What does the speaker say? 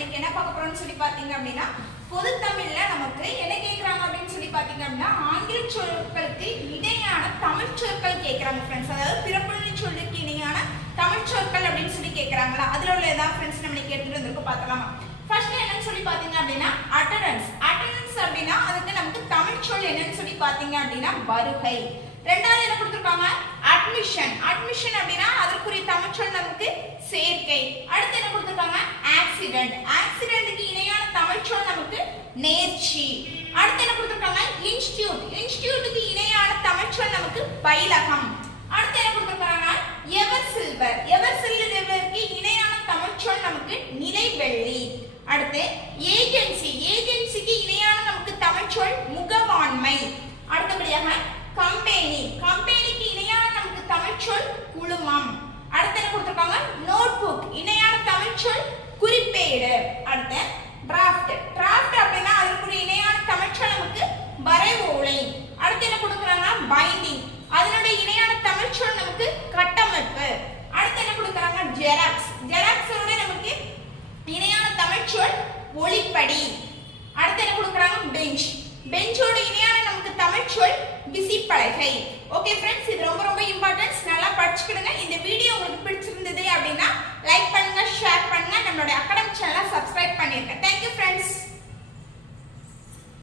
இன்னைக்கு என்ன பார்க்க போறோம்னு சொல்லி பாத்தீங்க அப்படின்னா பொது தமிழ்ல நமக்கு என்ன கேக்குறாங்க அப்படின்னு சொல்லி பாத்தீங்க அப்படின்னா ஆங்கில சொற்களுக்கு இணையான தமிழ் சொற்கள் கேக்குறாங்க फ्रेंड्स. அதாவது பிறப்புநிலை சொல்லுக்கு இணையான தமிழ் சொற்கள் அப்படின்னு சொல்லி கேக்குறாங்களா? அதுல உள்ள ஏதாவது फ्रेंड्स நம்ம இன்னைக்கு எடுத்துட்டு வந்திருக்கோம் பார்க்கலாமா? ஃபர்ஸ்ட் என்னன்னு சொல்லி பாத்தீங்க அப்படின்னா அட்டெண்டன்ஸ். அட்டெண்டன்ஸ் அப்படின்னா அதுக்கு நமக்கு தமிழ் சொல் என்னன்னு சொல்லி பாத்தீங்க அப்படின்னா வருகை. ரெண்டாவது என்ன கொடுத்திருக்காங்க? அட்மிஷன். அட்மிஷன் அப்படின்னா அதற்குரிய தமிழ் சொல் நமக்கு சேர்க்கை. அடுத்து என்ன கொடுத்திருக்காங்க? ஆக்சிடென்ட். ஆக்சிடென்ட்க்கு இணையான தமிழ் சொல் நமக்கு நேர்ச்சி. அடுத்து என்ன கொடுத்திருக்காங்க? இன்ஸ்டிடியூட். இன்ஸ்டிடியூட்க்கு இணையான தமிழ் சொல் நமக்கு பயிலகம். அடுத்து என்ன கொடுத்திருக்காங்க? Ever silver. எவர் சில்வருக்கு இணையான தமிழ் சொல் நமக்கு நிலைவெள்ளி. அடுத்து ஏஜென்சி. ஏஜென்சிக்கு இணையான நமக்கு தமிழ் சொல் முகவாண்மை. அடுத்தபடியாக கம்பெனி. கம்பெனிக்கு இணையான நமக்கு தமிழ் சொல் குழுமம். அடுத்து என்ன கொடுத்திருக்காங்க? நோட்புக். இணையான தமிழ் சொல் குறிப்பேடு. அடுத்து டிராஃப்ட். டிராஃப்ட் அப்படின்னா அதற்கு இணையான தமிழ் சொல் நமக்கு வரைவோலை. அடுத்து என்ன கொடுக்கறாங்க? பைண்டிங். அதனுடைய இணையான தமிழ் சொல் நமக்கு கட்டமைப்பு. அடுத்து என்ன கொடுக்கறாங்க? ஜெராக்ஸ். ஜெராக்ஸோட நமக்கு இணையான தமிழ் சொல் ஒளிப்படி. அடுத்து என்ன கொடுக்கறாங்க? பெஞ்ச். பெஞ்சோட இணையான நமக்கு தமிழ் சொல் விசிப்பலகை. ஓகே फ्रेंड्स, இது ரொம்ப இம்பார்ட்டன்ஸ். நல்லா படிச்சுக்கிடுங்க. இந்த வீடியோ உங்களுக்கு பிடிச்சிருந்தது அப்படின்னா லைக் பண்ணுங்க, ஷேர் பண்ணுங்க, நம்மளோட அகாடமி சேனலை சப்ஸ்கிரைப் பண்ணிருங்க. Thank you friends.